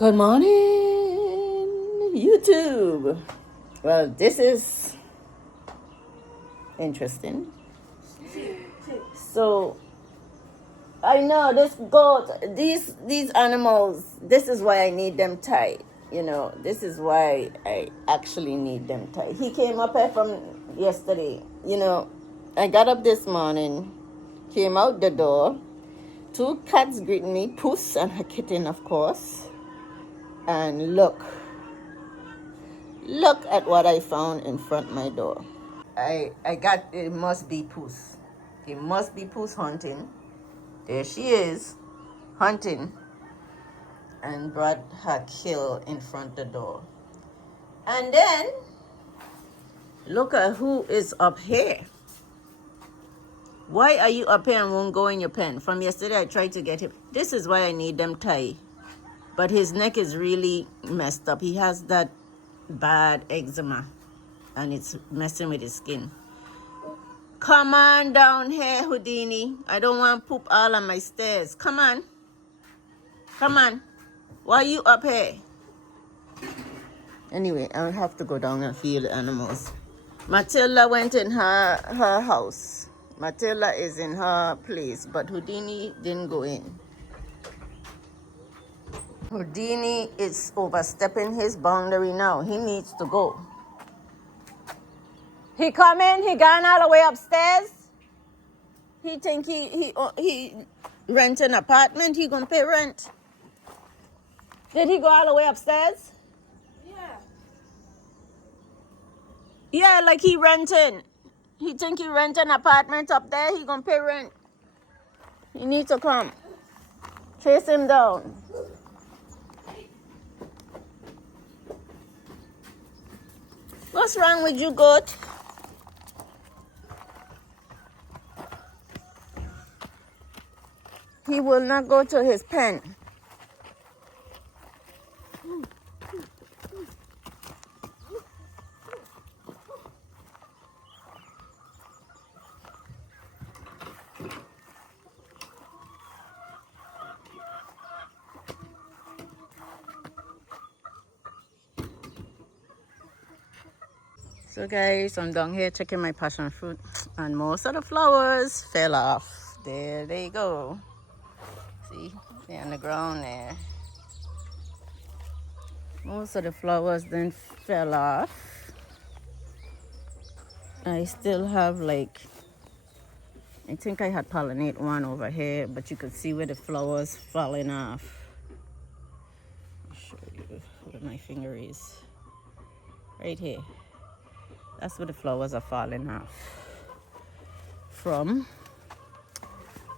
Good morning, YouTube. Well, this is interesting. So, I know this goat, these animals, this is why I need them tied. You know, this is why I actually need them tied. He came up here from yesterday. You know, I got up this morning, came out the door. Two cats greeting me, Puss and her kitten, of course. And look at what I found in front of my door. It must be Puss. It must be Puss hunting. There she is, hunting. And brought her kill in front of the door. And then, look at who is up here. Why are you up here and won't go in your pen? From yesterday I tried to get him. This is why I need them tied. But his neck is really messed up. He has that bad eczema and it's messing with his skin. Come on down here, Houdini. I don't want poop all on my stairs. Come on. Come on. Why are you up here? Anyway, I'll have to go down and feed the animals. Matilda went in her house. Matilda is in her place, but Houdini didn't go in. Houdini is overstepping his boundary now. He needs to go. He come in, he gone all the way upstairs. He think he rent an apartment, he gonna pay rent. Did he go all the way upstairs? Yeah. Yeah, like he renting. He think he rent an apartment up there, he gonna pay rent. He need to come. Chase him down. What's wrong with you, goat? He will not go to his pen. So guys, I'm down here checking my passion fruit and most of the flowers fell off. There they go. See, they're on the ground there. Most of the flowers then fell off. I still have like, I think I had pollinate one over here, but you could see where the flowers falling off. I'll show you where my finger is. Right here. That's where the flowers are falling off from.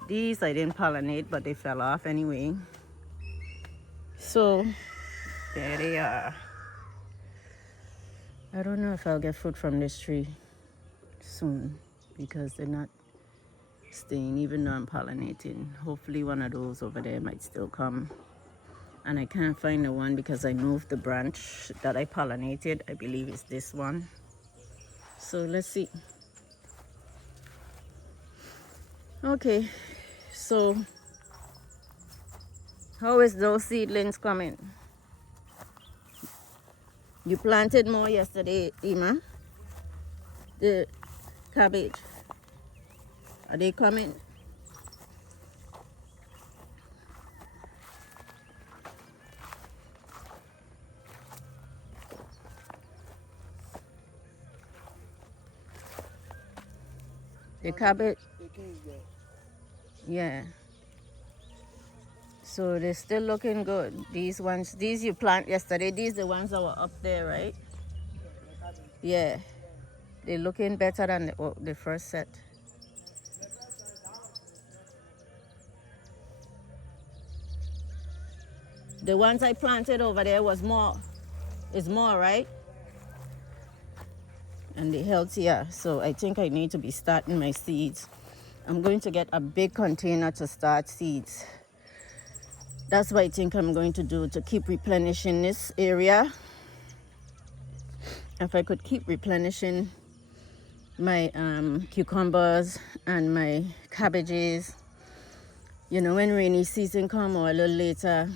These I didn't pollinate, but they fell off anyway. So there they are. I don't know if I'll get fruit from this tree soon because they're not staying, even though I'm pollinating. Hopefully one of those over there might still come. And I can't find the one because I moved the branch that I pollinated. I believe it's this one. So let's see. Okay, so how is those seedlings coming? You planted more yesterday, Ima. The cabbage. Are they coming? The cabbage? Yeah. So they're still looking good. These ones, these you plant yesterday, these the ones that were up there, right? Yeah. They're looking better than the first set. The ones I planted over there is more, right? And they're healthier. So I think I need to be starting my seeds. I'm going to get a big container to start seeds. That's what I think I'm going to do to keep replenishing this area. If I could keep replenishing my cucumbers and my cabbages, you know, when rainy season come or a little later,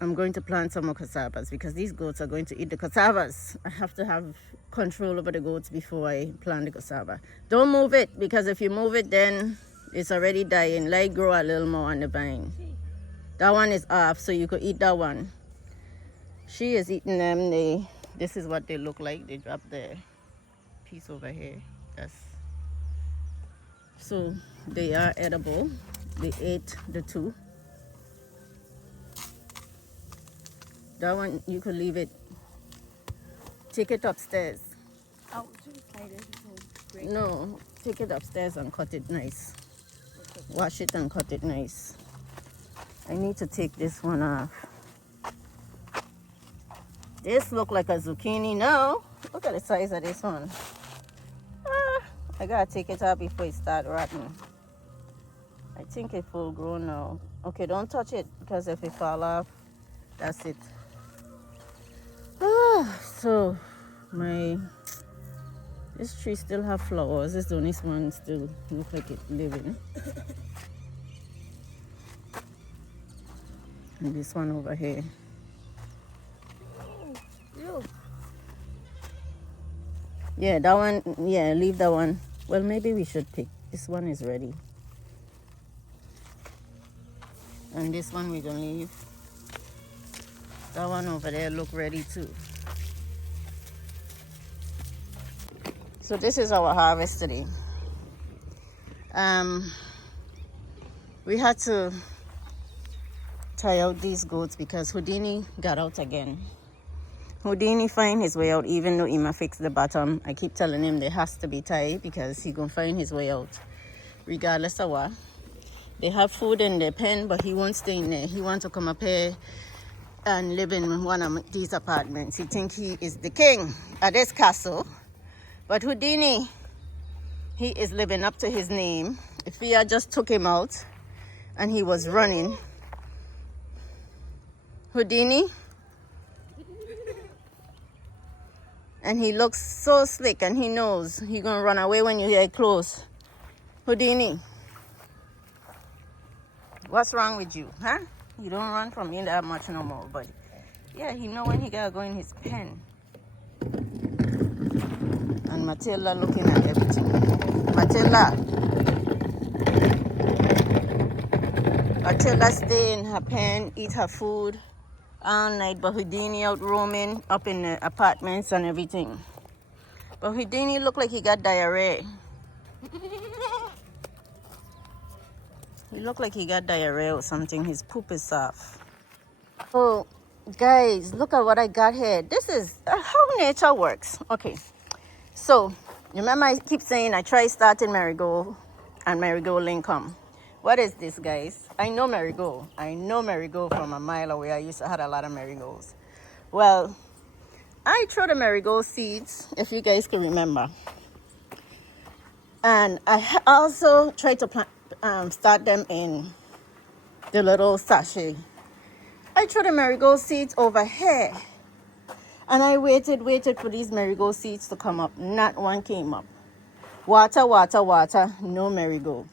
I'm going to plant some more cassavas because these goats are going to eat the cassavas. I have to have control over the goats before I plant the cassava. Don't move it, because if you move it, then it's already dying. Let it grow a little more on the vine. That one is off, so you could eat that one. She is eating them. This is what they look like. They drop the piece over here. So they are edible. They ate the two. That one, you could leave it. Take it upstairs. Oh, just like this. Great. No, take it upstairs and cut it nice. Wash it and cut it nice. I need to take this one off. This look like a zucchini. No, look at the size of this one. I gotta take it out before it start rotting. I think it's full grown now. Okay, don't touch it, because if it fall off, that's it. So this tree still have flowers. This only one still look like it living. And this one over here. Yeah, that one. Yeah, leave that one. Well, maybe we should pick. This one is ready. And this one we gonna leave. That one over there look ready too. So this is our harvest today. We had to tie out these goats because Houdini got out again. Houdini find his way out, even though Ima fixed the bottom. I keep telling him there has to be tied because he gonna find his way out, regardless of what. They have food in their pen, but he won't stay in there. He wants to come up here and live in one of these apartments. He think he is the king at this castle. But Houdini, he is living up to his name. Fia just took him out and he was running. Houdini. And he looks so slick, and he knows he's gonna run away when you get close. Houdini. What's wrong with you, huh? You don't run from me that much no more, but yeah, he know when he gotta go in his pen. And Matilda looking at everything. Matilda stay in her pen, eat her food all night, but Houdini out roaming up in the apartments and everything. But Houdini look like he got diarrhea. He look like he got diarrhea or something. His poop is soft. Oh, guys, look at what I got here. This is how nature works. Okay, so remember I keep saying I try starting marigold and marigold ain't come. What is this, guys? I know marigold. I know marigold from a mile away. I used to have a lot of marigolds. Well, I threw the marigold seeds, if you guys can remember. And I also tried to plant, start them in the little sachet. I threw the marigold seeds over here. And I waited for these marigold seeds to come up. Not one came up. Water, no marigold.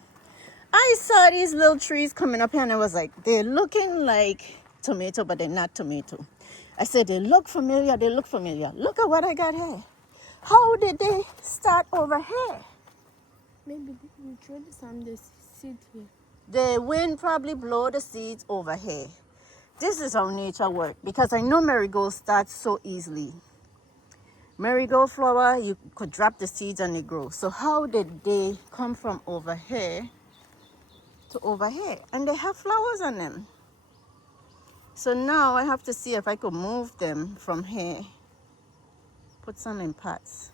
I saw these little trees coming up here and I was like, they're looking like tomato, but they're not tomato. I said, they look familiar. Look at what I got here. How did they start over here? Maybe we throw some the seed here. The wind probably blow the seeds over here. This is how nature works, because I know marigold starts so easily. Marigold flower, you could drop the seeds and they grow. So how did they come from over here to over here? And they have flowers on them. So now I have to see if I could move them from here. Put some in pots.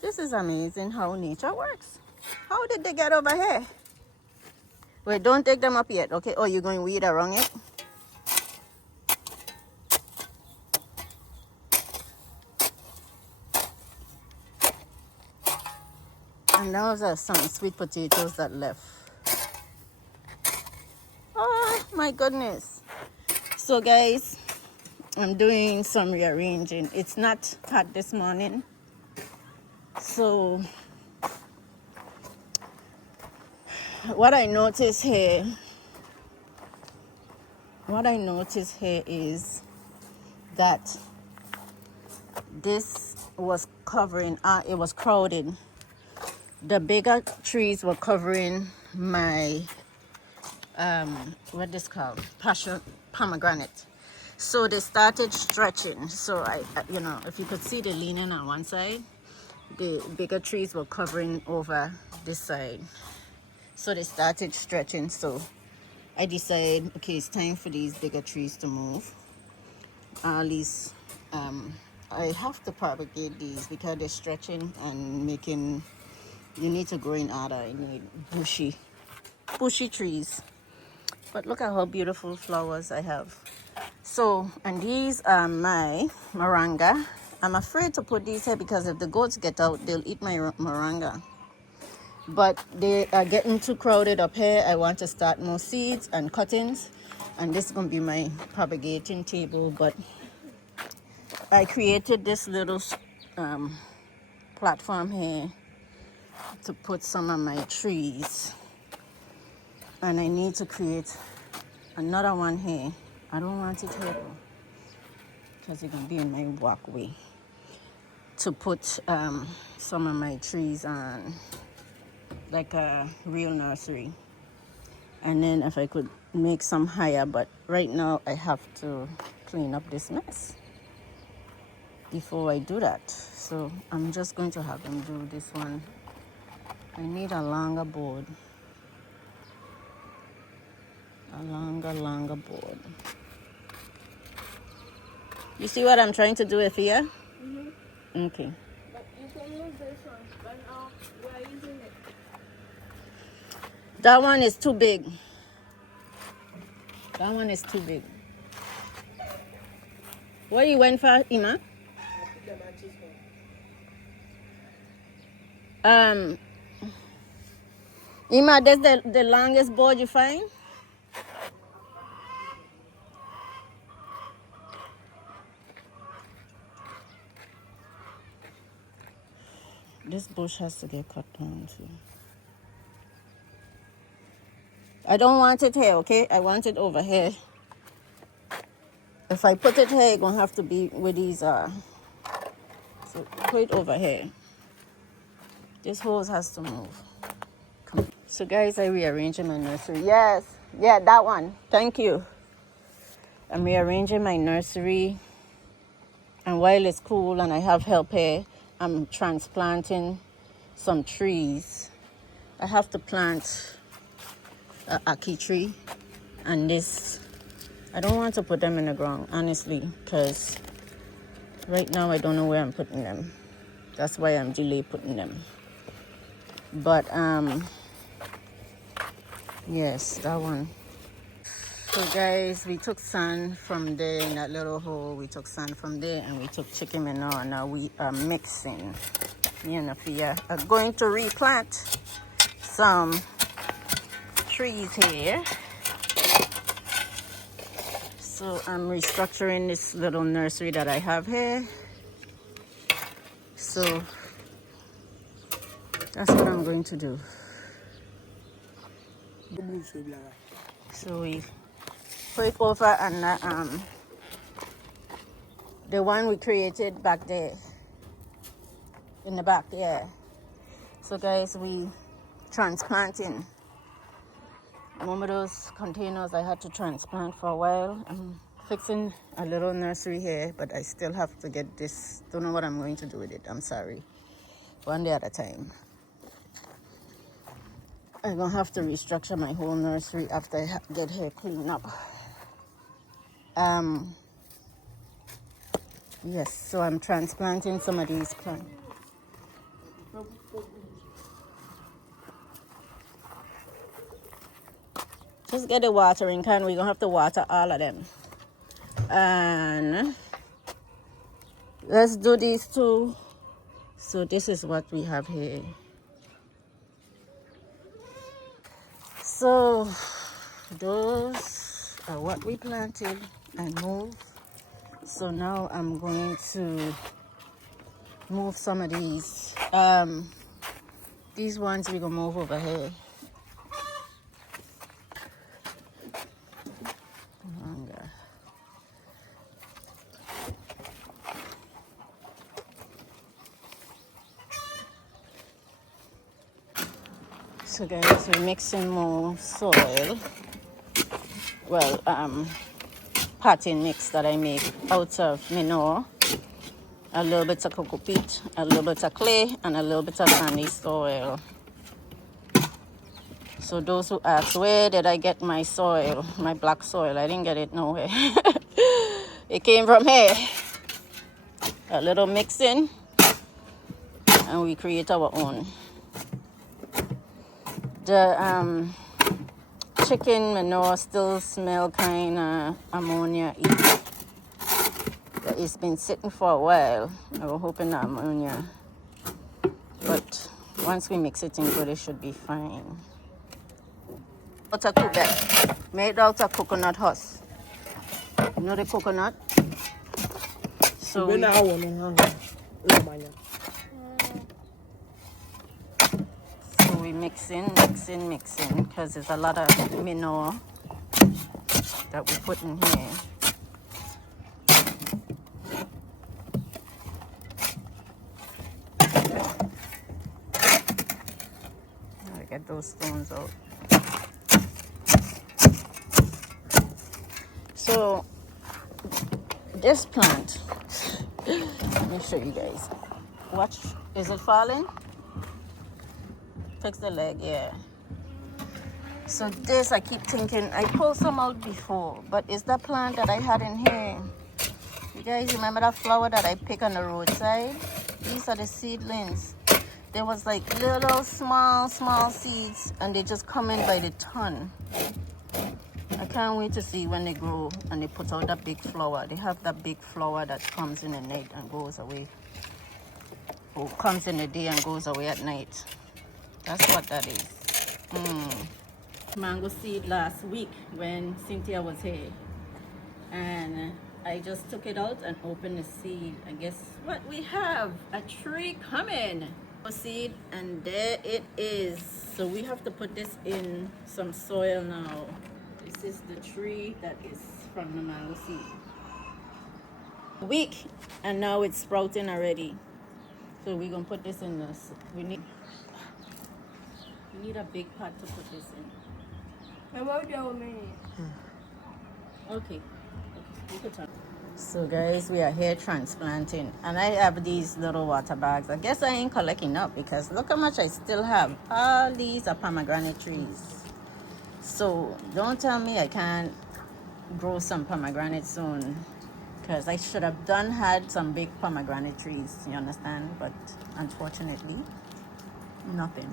This is amazing how nature works. How did they get over here? Wait, don't take them up yet, okay? Oh, you're going to weed around it? And those are some sweet potatoes that left. Oh my goodness. So guys, I'm doing some rearranging. It's not hot this morning. So what I noticed here, what I noticed here is that this was covering, it was crowded. The bigger trees were covering my, what this called? Pomegranate. So they started stretching. So you know, if you could see the leaning on one side, the bigger trees were covering over this side. So they started stretching. So I decided, okay, it's time for these bigger trees to move. At least, I have to propagate these because they're stretching and making, you need to grow in order. You need bushy trees. But look at how beautiful flowers I have. So, and these are my moringa. I'm afraid to put these here because if the goats get out, they'll eat my moringa. But they are getting too crowded up here. I want to start more seeds and cuttings. And this is going to be my propagating table. But I created this little platform here to put some of my trees. And I need to create another one here. I don't want it here because it's going to be in my walkway. To put some of my trees on, like a real nursery. And then if I could make some higher, but right now I have to clean up this mess before I do that. So I'm just going to have them do this one. I need a longer board. A longer board. You see what I'm trying to do with here? Mm-hmm. Okay. But you can use this one, but now we are using it. That one is too big. That one is too big. What you went for, Ima? Ima, that's the longest board you find? This bush has to get cut down too. I don't want it here, okay? I want it over here. If I put it here, it's gonna have to be where these are. So put it over here. This hose has to move. Come. So guys, I rearranging my nursery. Yes, yeah, that one. Thank you. I'm rearranging my nursery. And while it's cool and I have help here, I'm transplanting some trees. I have to plant a ackee tree and this. I don't want to put them in the ground, honestly, because right now I don't know where I'm putting them. That's why I'm delayed putting them. But yes, that one. So guys, we took sand from there in that little hole. We took sand from there and we took chicken manure. Now we are mixing. Me and Afia are going to replant some trees here. So I'm restructuring this little nursery that I have here. So that's what I'm going to do. So we put it over and the one we created back there in the back, yeah. So guys, we transplanting. One of those containers I had to transplant for a while. I'm fixing a little nursery here, but I still have to get this. Don't know what I'm going to do with it. I'm sorry. One day at a time. I'm gonna have to restructure my whole nursery after I get her cleaned up. Yes, so I'm transplanting some of these plants. Just get the watering can. We're gonna have to water all of them. And let's do these two. So this is what we have here. So those are what we planted and moved. So now I'm going to move some of these. These ones we're gonna move over here. So guys, we're mixing more soil. Well, potting mix that I make out of manure, a little bit of cocoa peat, a little bit of clay, and a little bit of sandy soil. So those who ask, where did I get my soil, my black soil? I didn't get it nowhere. It came from here. A little mixing, and we create our own. The chicken manure still smell kind of ammonia-y. It's been sitting for a while. I was hoping that ammonia, but once we mix it in good, it should be fine. Out of Quebec, made out of coconut husk. You know the coconut? So we mixing, because there's a lot of manure that we put in here. Get those stones out. So this plant, let me show you guys. Watch, is it falling? Fix the leg, yeah. So this, I keep thinking, I pulled some out before, but is the plant that I had in here. You guys remember that flower that I picked on the roadside? These are the seedlings. There was like little small seeds, and they just come in by the ton. I can't wait to see when they grow and they put out that big flower. They have that big flower that comes in the night and goes away. Or comes in the day and goes away at night. That's what that is. Mango seed last week when Cynthia was here. And I just took it out and opened the seed. And guess what we have? A tree coming. Seed, and there it is. So we have to put this in some soil now. This is the tree that is from the mango seed. A week, and now it's sprouting already. So we're gonna put this in this. We need a big pot to put this in. And what do you mean? Okay. You could turn. So guys, we are here transplanting, and I have these little water bags. I guess I ain't collecting up because look how much I still have. All these are pomegranate trees. So don't tell me I can't grow some pomegranate soon, because I should have had some big pomegranate trees, you understand? But unfortunately, nothing.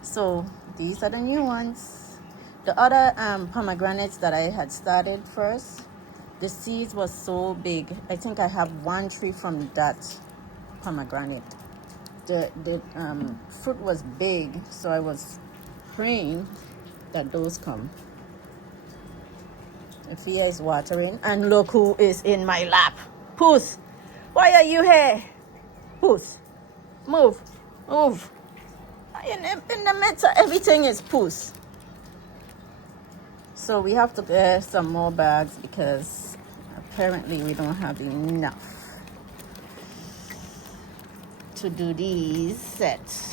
So these are the new ones. The other pomegranates that I had started first, the seeds was so big. I think I have one tree from that pomegranate. The fruit was big, so I was praying that those come. Sophia is watering, and look who is in my lap. Puss, why are you here? Puss, move. In the midst of everything is Puss. So we have to get some more bags because apparently we don't have enough to do these sets.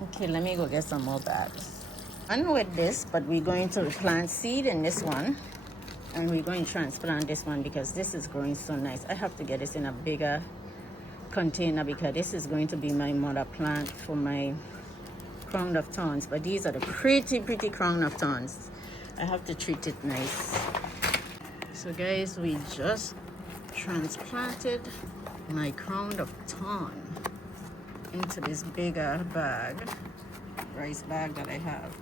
Okay, let me go get some more bags. I'm with this, but we're going to plant seed in this one, and we're going to transplant this one because this is growing so nice. I have to get this in a bigger container because this is going to be my mother plant for my crown of thorns. But these are the pretty crown of thorns. I have to treat it nice. So guys, we just transplanted my crown of thorn into this bigger bag, rice bag that I have.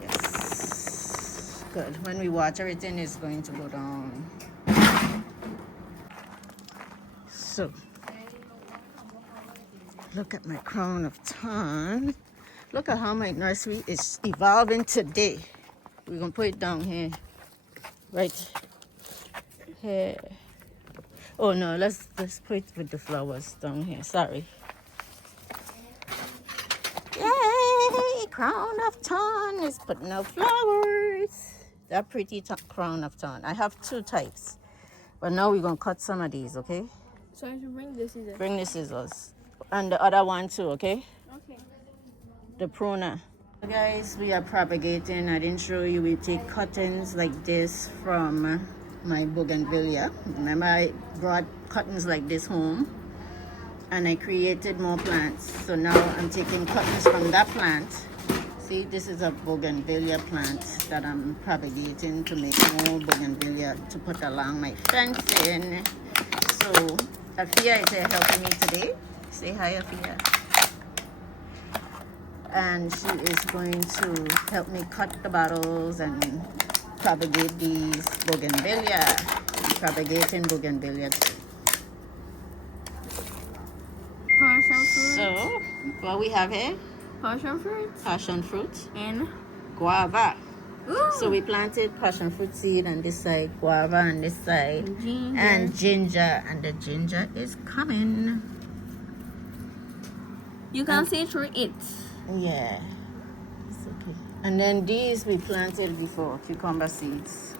Yes, good. When we water it in, it's going to go down. So look at my crown of thorn. Look at how my nursery is evolving today. We're gonna put it down here, right here. Oh no, let's put it with the flowers down here. Sorry. Yay! Crown of thorn is putting out flowers. That pretty crown of thorn. I have two types, but now we're gonna cut some of these, okay? So I should bring the scissors. Bring the scissors. And the other one too, okay? Okay. The pruner. Guys, we are propagating. I didn't show you. We take cuttings like this from my bougainvillea. Remember, I brought cuttings like this home and I created more plants. So now I'm taking cuttings from that plant. See, this is a bougainvillea plant that I'm propagating to make more bougainvillea to put along my fencing. So Afia is here helping me today. Say hi, Afia. And she is going to help me cut the bottles and propagate these bougainvillea. I'm propagating bougainvillea too. Passion fruit. So, what we have here? Passion fruit. Passion fruit. And Guava. ooh, So we planted passion fruit seed on this side, guava on this side, ginger. and ginger. And the ginger is coming. You can see through it. Yeah, it's okay. And then these we planted before, cucumber seeds.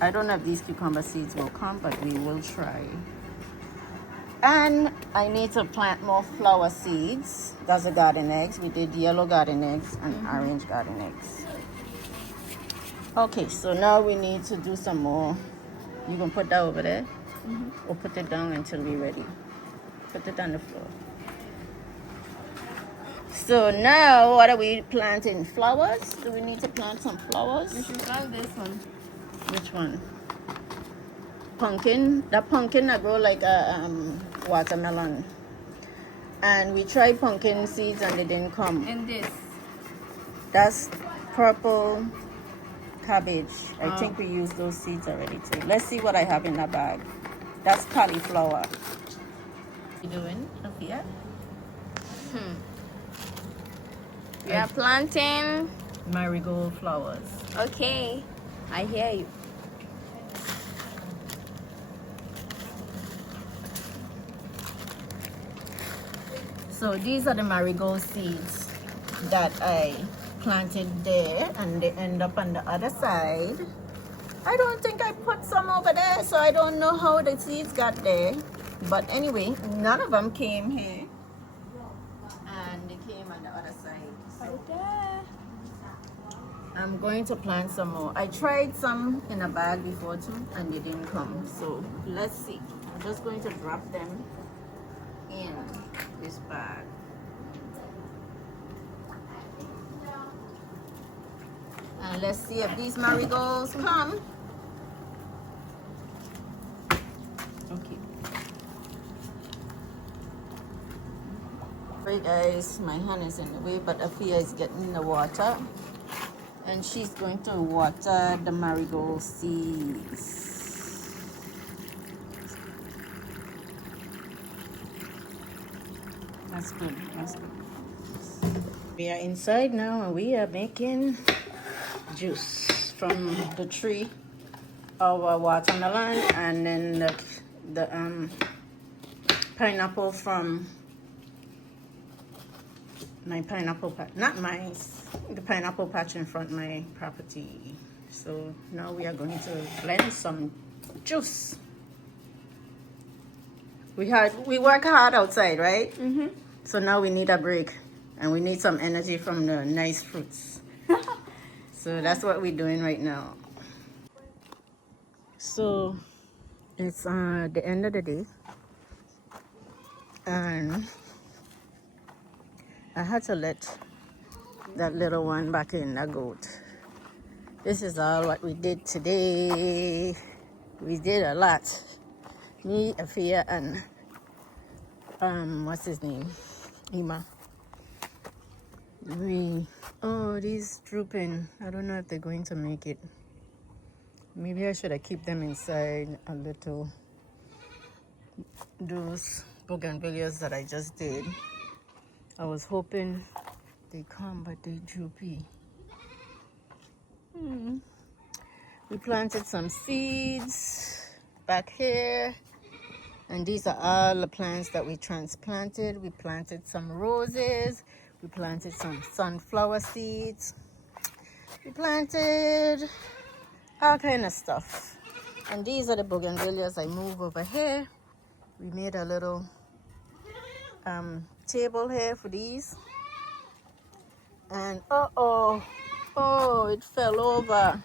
I don't know if these cucumber seeds will come, but we will try. And I need to plant more flower seeds. That's the garden eggs. We did yellow garden eggs and orange garden eggs. Okay, so now we need to do some more. You can put that over there, or put it down until we're ready. Put it on the floor. So now, what are we planting? Flowers? Do we need to plant some flowers? You should plant this one. Which one? Pumpkin. That pumpkin that grow like a watermelon. And we tried pumpkin seeds and they didn't come. And this. That's purple cabbage. I think we used those seeds already too. Let's see what I have in that bag. That's cauliflower. What are you doing, Sophia? We are planting. Marigold flowers. Okay, I hear you. So these are the marigold seeds that I planted there, and they end up on the other side. I don't think I put some over there, so I don't know how the seeds got there. But anyway, none of them came here, and they came on the other side. So Okay. I'm going to plant some more. I tried some in a bag before too, and they didn't come. So let's see. I'm just going to drop them in this bag. And let's see if these marigolds come. Okay. Right guys, my hand is in the way, but Afia is getting the water. And she's going to water the marigold seeds. That's good. That's good. We are inside now and we are making juice from the tree, our watermelon, and then the pineapple from my pineapple patch, not mine, the pineapple patch in front of my property. So now we are going to blend some juice. We work hard outside, right? So now we need a break, and we need some energy from the nice fruits. So that's what we're doing right now. So it's the end of the day, and I had to let that little one back in, that goat. This is all what we did today. We did a lot. Me, Afia, and what's his name? Ima. Oh, these drooping. I don't know if they're going to make it. Maybe I should have keep them inside a little. Those bougainvilleas that I just did. I was hoping they come, but they droopy. We planted some seeds back here. And these are all the plants that we transplanted. We planted some roses. We planted some sunflower seeds. We planted all kind of stuff. And these are the bougainvilleas I move over here. We made a little table here for these. And oh, it fell over.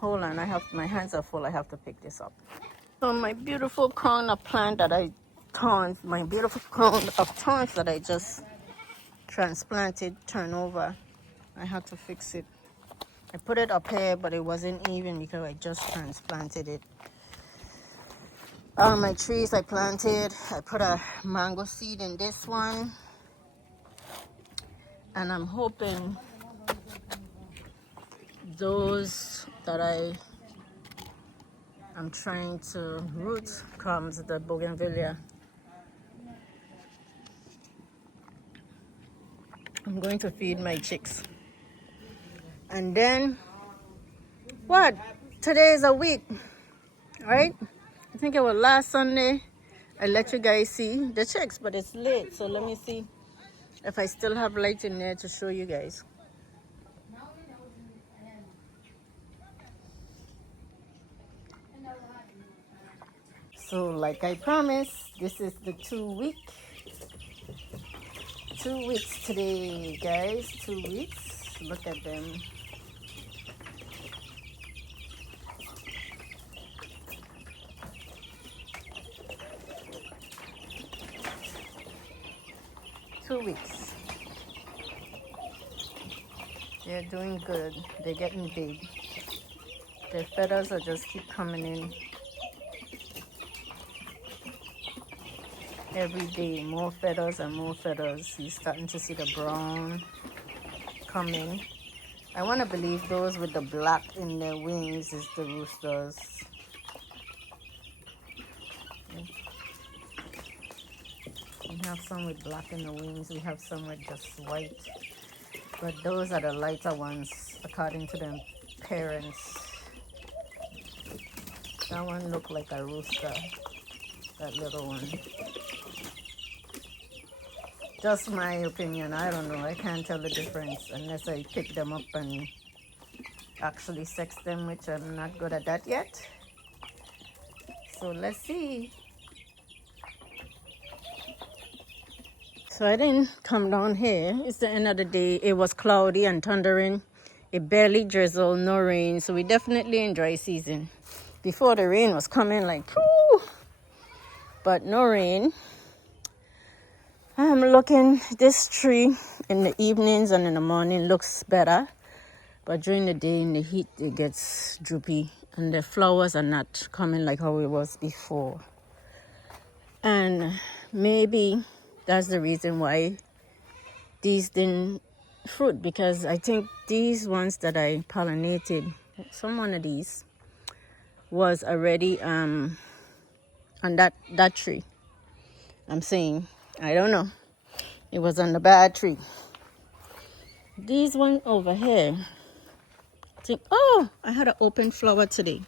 Hold on, my hands are full. I have to pick this up. So my beautiful crown of plant that my beautiful crown of thorns that I just transplanted, turn over. I had to fix it. I put it up here, but it wasn't even because I just transplanted it. My trees I planted, I put a mango seed in this one. And I'm hoping those that I'm trying to root comes the bougainvillea. I'm going to feed my chicks. And then, what? Today is a week, right? I think it was last Sunday. I let you guys see the chicks, but it's late. So let me see if I still have light in there to show you guys. So like I promised, this is the 2 week. 2 weeks today, guys. 2 weeks. Look at them. Weeks. They're doing good. They're getting big. Their feathers are just keep coming in. Every day, more feathers and more feathers. You're starting to see the brown coming. I want to believe those with the black in their wings is the roosters. We have some with black in the wings. We have some with just white. But those are the lighter ones, according to their parents. That one looked like a rooster, that little one. Just my opinion, I don't know. I can't tell the difference unless I pick them up and actually sex them, which I'm not good at that yet. So let's see. So I didn't come down here. It's the end of the day. It was cloudy and thundering. It barely drizzled, no rain. So we definitely in dry season. Before the rain was coming like, whoo, but no rain. I'm looking, this tree in the evenings and in the morning looks better. But during the day in the heat, it gets droopy. And the flowers are not coming like how it was before. And maybe that's the reason why these didn't fruit, because I think these ones that I pollinated, some one of these was already on that tree. I'm saying, I don't know. It was on the bad tree. These one over here, I think, oh, I had an open flower today.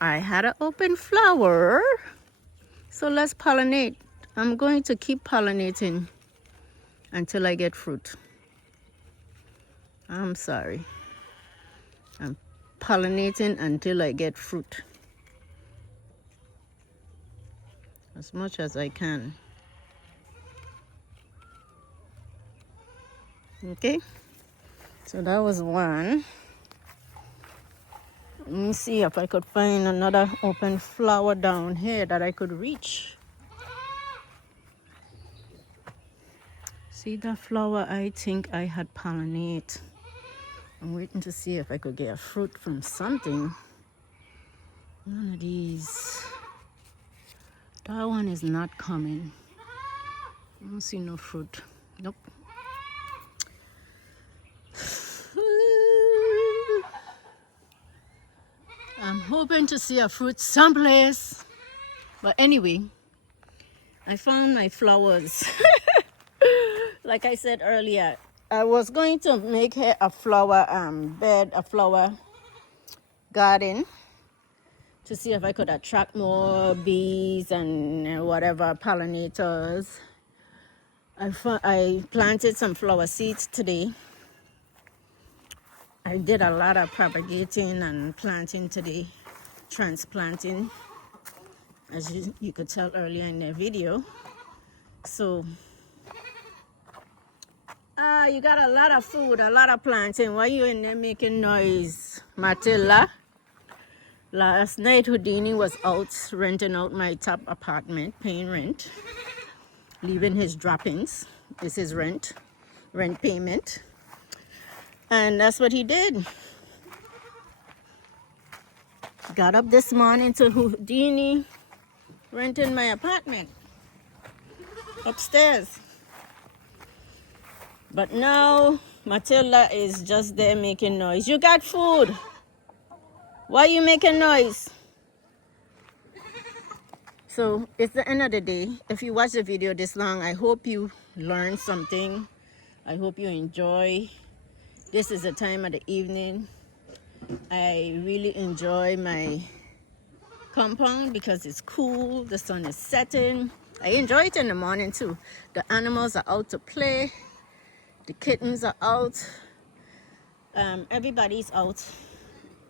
I had an open flower. So let's pollinate. I'm going to keep pollinating until I get fruit. I'm sorry. I'm pollinating until I get fruit. As much as I can. Okay? So that was one. Let me see if I could find another open flower down here that I could reach. See that flower? I think I had pollinate. I'm waiting to see if I could get a fruit from something. None of these. That one is not coming. I don't see no fruit. Nope. I'm hoping to see a fruit someplace. But anyway, I found my flowers. Like I said earlier, I was going to make here a flower bed, a flower garden, to see if I could attract more bees and whatever pollinators. I planted some flower seeds today. I did a lot of propagating and planting today, transplanting. as you could tell earlier in the video. So you got a lot of food, a lot of planting. Why you in there making noise, Matilda? Last night Houdini was out renting out my top apartment, paying rent, leaving his droppings. This is rent payment. And that's what he did. Got up this morning to Houdini renting my apartment upstairs. But now Matilda is just there making noise. You got food. Why are you making noise? So it's the end of the day. If you watch the video this long, I hope you learned something. I hope you enjoy. This is the time of the evening. I really enjoy my compound because it's cool. The sun is setting. I enjoy it in the morning too. The animals are out to play. The kittens are out. Everybody's out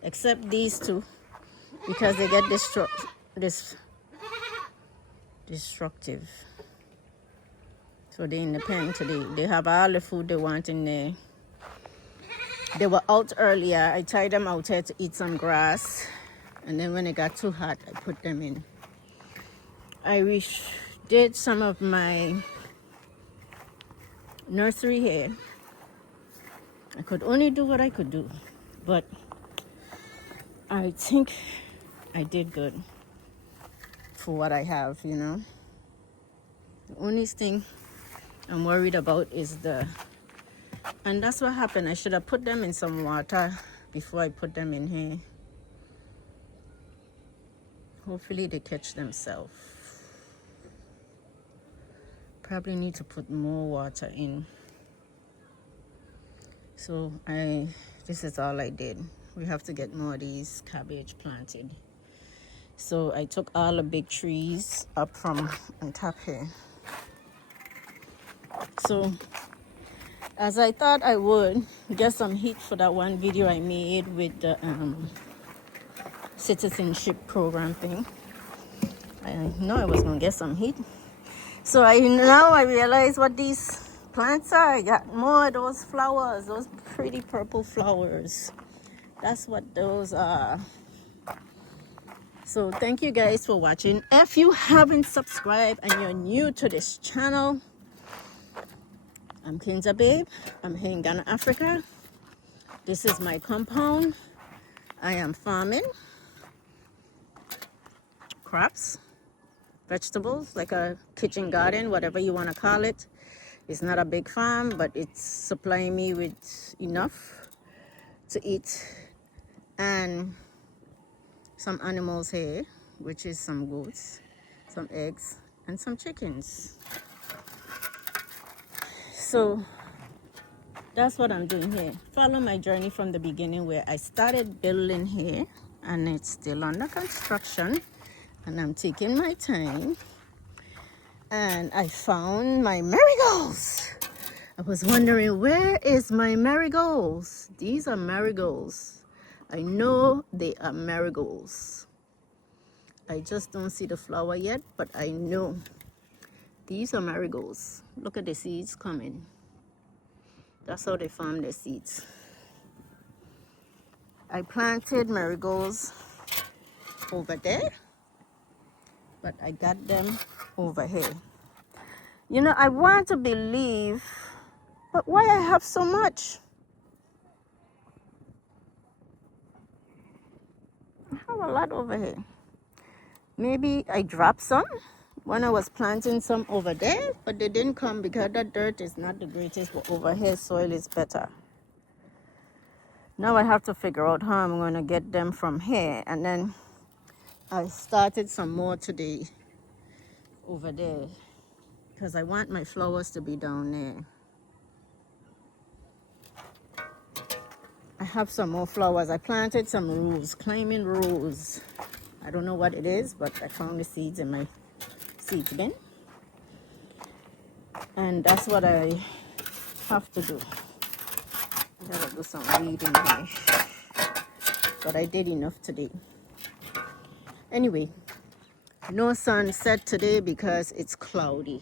except these two because they get destructive. So they're in the pen today. They have all the food they want in there. They were out earlier. I tied them out here to eat some grass. And then when it got too hot, I put them in. I did some of my nursery here. I could only do what I could do. But I think I did good for what I have, you know. The only thing I'm worried about is and that's what happened. I should have put them in some water before I put them in here. Hopefully they catch themselves. Probably need to put more water in. So this is all I did. We have to get more of these cabbage planted. So I took all the big trees up from on top here. So as I thought I would get some heat for that one video I made with the citizenship program thing. I know I was gonna get some heat. So now I realize what these plants are. I got more of those flowers, those pretty purple flowers. That's what those are. So thank you guys for watching. If you haven't subscribed and you're new to this channel, I'm Kinza Babe. I'm here in Ghana, Africa. This is my compound. I am farming crops, vegetables, like a kitchen garden, whatever you want to call it. It's not a big farm, but it's supplying me with enough to eat. And some animals here, which is some goats, some eggs, and some chickens. So that's what I'm doing here. Follow my journey from the beginning where I started building here, and it's still under construction, and I'm taking my time. And I found my marigolds. I was wondering, where is my marigolds? These are marigolds. I know they are marigolds. I just don't see the flower yet, but I know these are marigolds. Look at the seeds coming. That's how they farm their seeds. I planted marigolds over there, but I got them over here. You know, I want to believe, but why I have so much? I have a lot over here. Maybe I dropped some when I was planting some over there, but they didn't come because that dirt is not the greatest, but over here soil is better. Now I have to figure out how I'm going to get them from here. And then I started some more today over there because I want my flowers to be down there. I have some more flowers. I planted some rose, climbing rose. I don't know what it is, but I found the seeds in my seeds bin. And that's what I have to do. I gotta do some weeding here. But I did enough today. Anyway, No sunset today because it's cloudy,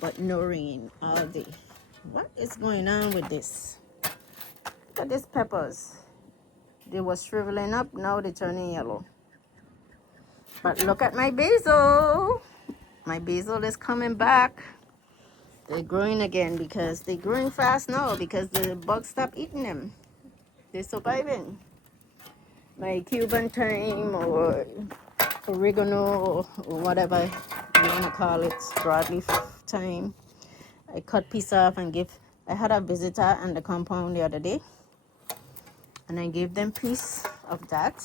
but no rain all day. What is going on with this? Look at these peppers. They were shriveling up, now they're turning yellow. But look at my basil. My basil is coming back. They're growing again because they're growing fast now because the bugs stop eating them. They're surviving. My Cuban thyme or oregano or whatever you want to call it, broadleaf thyme. I cut piece off and give. I had a visitor on the compound the other day, and I gave them piece of that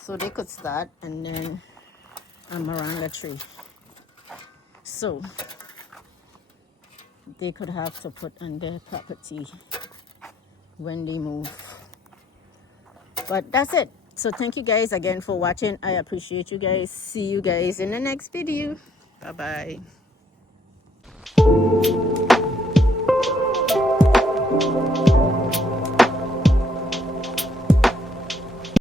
so they could start, and then a moringa tree so they could have to put on their property when they move. But that's it. So thank you guys again for watching. I appreciate you guys. See you guys in the next video. Bye bye.